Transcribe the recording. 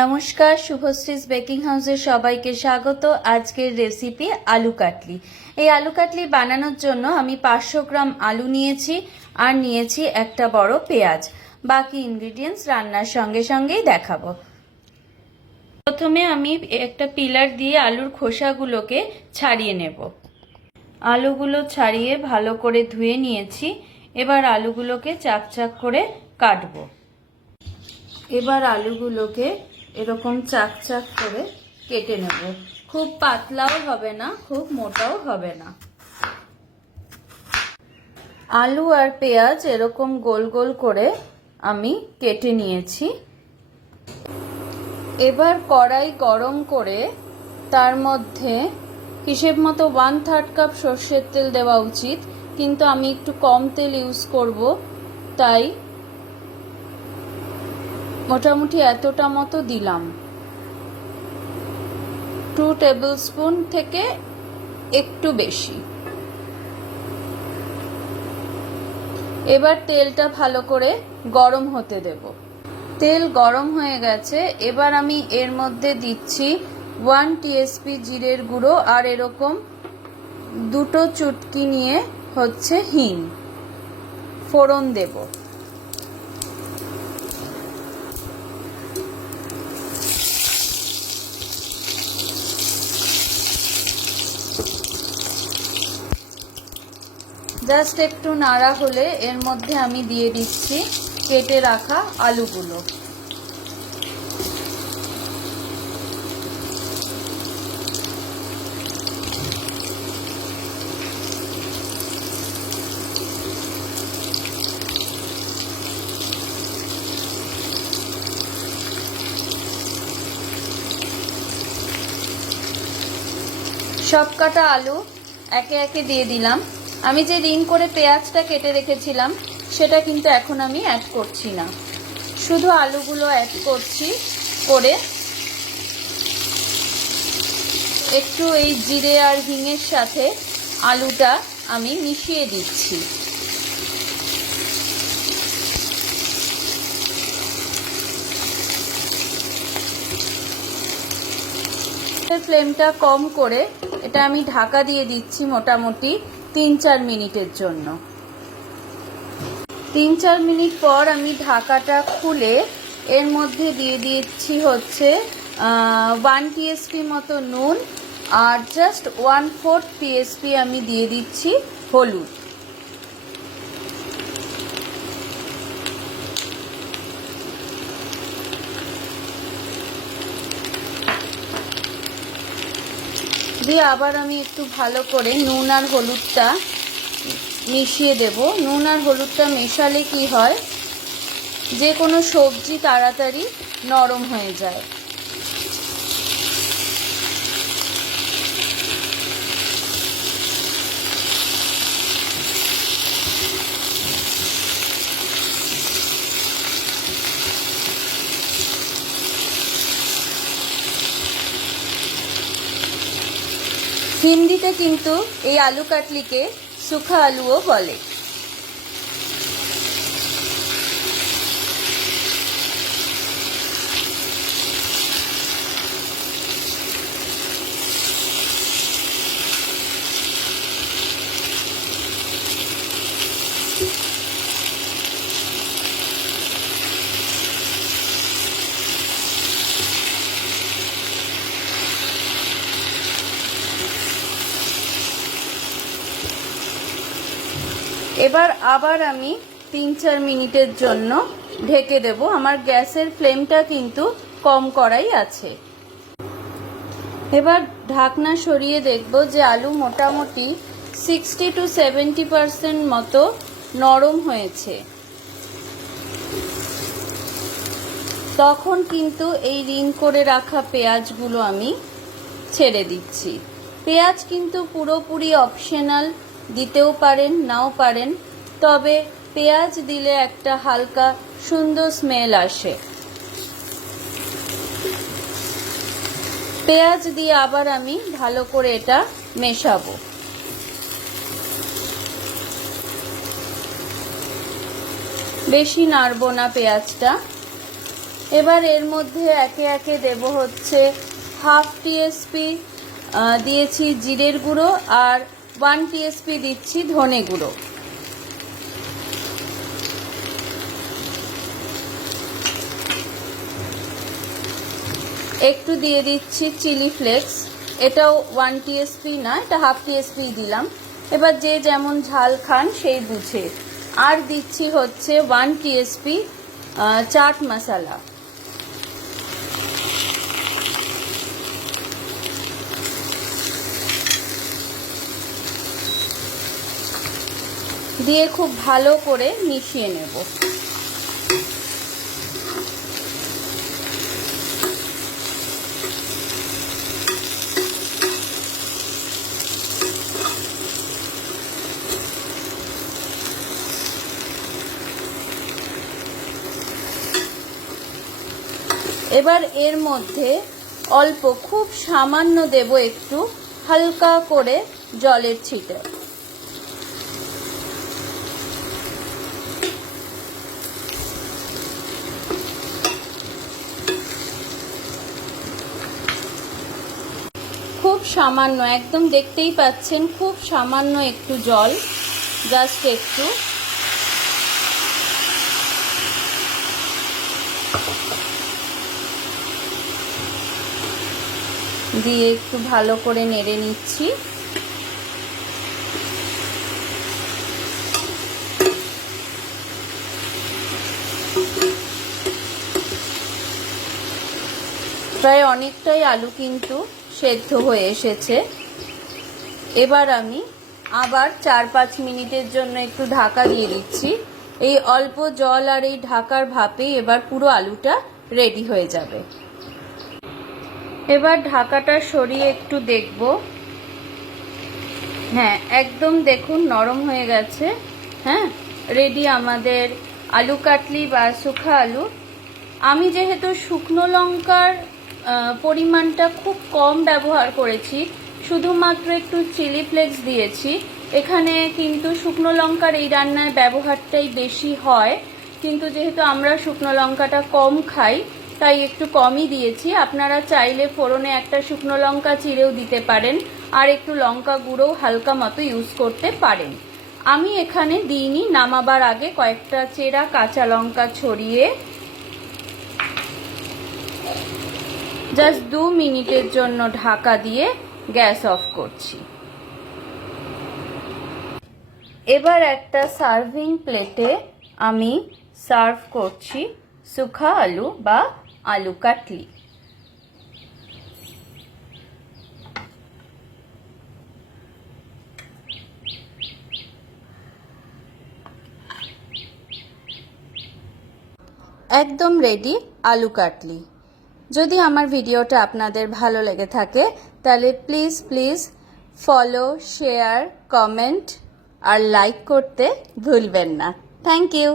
নমস্কার, শুভশ্রীস বেকিং হাউসের সবাইকে স্বাগত। আজকের রেসিপি আলু কাটলি। এই আলু কাটলি বানানোর জন্য আমি 500 গ্রাম আলু নিয়েছি আর নিয়েছি একটা বড় পেঁয়াজ। বাকি ইনগ্রিডিয়েন্টস রান্নার সঙ্গে সঙ্গেই দেখাবো। প্রথমে আমি একটা পিলার দিয়ে আলুর খোসাগুলোকে ছাড়িয়ে নেব। আলুগুলো ছাড়িয়ে ভালো করে ধুয়ে নিয়েছি। এবার আলুগুলোকে চাক চাক করে কাটবো। এবার আলুগুলোকে এরকম চাক চাক করে কেটে নেব। খুব পাতলাও হবে না, খুব মোটাও হবে না। আলু আর পেঁয়াজ এরকম গোল গোল করে আমি কেটে নিয়েছি। এবার কড়াই গরম করে তার মধ্যে হিসেব মতো 1/3 কাপ সর্ষের তেল দেওয়া উচিত, কিন্তু আমি একটু কম তেল ইউজ করব, তাই মোটামুটি এতটা মতো দিলাম। 2 টেবিল স্পুন থেকে একটু বেশি। এবার তেলটা ভালো করে গরম হতে দেব। তেল গরম হয়ে গেছে। এবার আমি এর মধ্যে দিচ্ছি 1 টিএসপি জিরের গুঁড়ো আর এরকম 2 চুটকি নিয়ে হচ্ছে হিং ফোড়ন দেব। জাস্ট একটু নাড়া হলে এর মধ্যে আমি দিয়ে দিচ্ছি কেটে রাখা আলুগুলো। সব কাটা আলু একে একে দিয়ে দিলাম। আমি যে রিং করে পেঁয়াজটা কেটে রেখেছিলাম সেটা কিন্তু এখন আমি অ্যাড করছি না, শুধু আলুগুলো অ্যাড করছি। করে একটু এই জিরে আর হিঙের সাথে আলুটা আমি মিশিয়ে দিচ্ছি। ফ্লেমটা কম করে এটা আমি ঢাকা দিয়ে দিচ্ছি মোটামুটি 3-4 মিনিটের জন্য। 3-4 মিনিট পর আমি ঢাকাটা খুলে এর মধ্যে দিয়ে দিচ্ছি হচ্ছে 1 টিএসপি মতো নুন আর জাস্ট 1/4 টিএসপি আমি দিয়ে দিচ্ছি হলুদ। দিয়ে আবার আমি একটু ভালো করে নুন আর হলুদটা মিশিয়ে দেব। নুন আর হলুদটা মেশালে কি হয়, যে কোনো সবজি তাড়াতাড়ি নরম হয়ে যায়। হিন্দিতে কিন্তু এই আলু কাটলিকে সুখা আলুও বলে। এবার আবার আমি 3-4 মিনিটের জন্য ঢেকে দেব। আমার গ্যাসের ফ্লেমটা কিন্তু কম করাই আছে। এবার ঢাকনা সরিয়ে দেখব যে আলু মোটামুটি 60 to 70% মতো নরম হয়েছে। তখন কিন্তু এই রিং করে রাখা পেঁয়াজগুলো আমি ছেড়ে দিচ্ছি। পেঁয়াজ কিন্তু পুরোপুরি অপশনাল, দিতেও পারেন নাও পারেন, তবে পেঁয়াজ দিলে একটা হালকা সুন্দর স্মেল আসে। পেঁয়াজ দিয়ে আবার আমি ভালো করে এটা মেশাবো। বেশি নাড়বো না পেঁয়াজটা। এবার এর মধ্যে একে একে দেব হচ্ছে হাফ টিএসপি দিয়েছি জিরের গুঁড়ো আর 1 টিএসপি দিচ্ছি ধনে গুঁড়ো। একটু দিয়ে দিচ্ছি চিলি ফ্লেক্স, এটাও 1 টিএসপি না, এটা হাফ টিএসপি দিলাম। এবার যে যেমন ঝাল খান সেই বুঝে। আর দিচ্ছি হচ্ছে 1 টিএসপি চাট মশলা। দিয়ে খুব ভালো করে মিশিয়ে নেব। এবার এর মধ্যে অল্প খুব সামান্য দেব একটু হালকা করে জলের ছিটে। খুব সামান্য, একদম দেখতেই পাচ্ছেন খুব সামান্য একটু জল, জাস্ট একটু। দিয়ে একটু ভালো করে নেড়ে নিচ্ছি। প্রায় অনেকটাই আলু কিন্তু সেদ্ধ হয়ে এসেছে। এবার আমি আবার 4-5 মিনিটের জন্য একটু ঢাকা দিয়ে দিচ্ছি। এই অল্প জল আর এই ঢাকার ভাপেই এবার পুরো আলুটা রেডি হয়ে যাবে। এবার ঢাকাটা সরিয়ে একটু দেখব। হ্যাঁ, একদম দেখুন নরম হয়ে গেছে। হ্যাঁ, রেডি আমাদের আলু কাটলি বা শুখা আলু। আমি যেহেতু শুকনো লঙ্কার পরিমাণটা খুব কম ব্যবহার করেছি, শুধুমাত্র একটু চিলি ফ্লেক্স দিয়েছি। এখানে কিন্তু শুকনো লঙ্কার এই রান্নায় ব্যবহারটাই বেশি হয়, কিন্তু যেহেতু আমরা শুকনো লঙ্কাটা কম খাই তাই একটু কমই দিয়েছি। আপনারা চাইলে ফোড়নে একটা শুকনো লঙ্কা চিড়েও দিতে পারেন, আর একটু লঙ্কা গুঁড়োও হালকা মতো ইউজ করতে পারেন। আমি এখানে দিইনি। নামাবার আগে কয়েকটা চেরা কাঁচা লঙ্কা ছড়িয়ে জাস্ট 2 মিনিটের জন্য ঢাকা দিয়ে গ্যাস অফ করছি। এবার একটা সার্ভিং প্লেটে আমি সার্ভ করছি শুখা আলু বা আলু কাটলি। একদম রেডি আলু কাটলি। যদি আমার ভিডিওটা আপনাদের ভালো লেগে থাকে তাহলে প্লিজ ফলো, শেয়ার, কমেন্ট আর লাইক করতে ভুলবেন না। Thank you.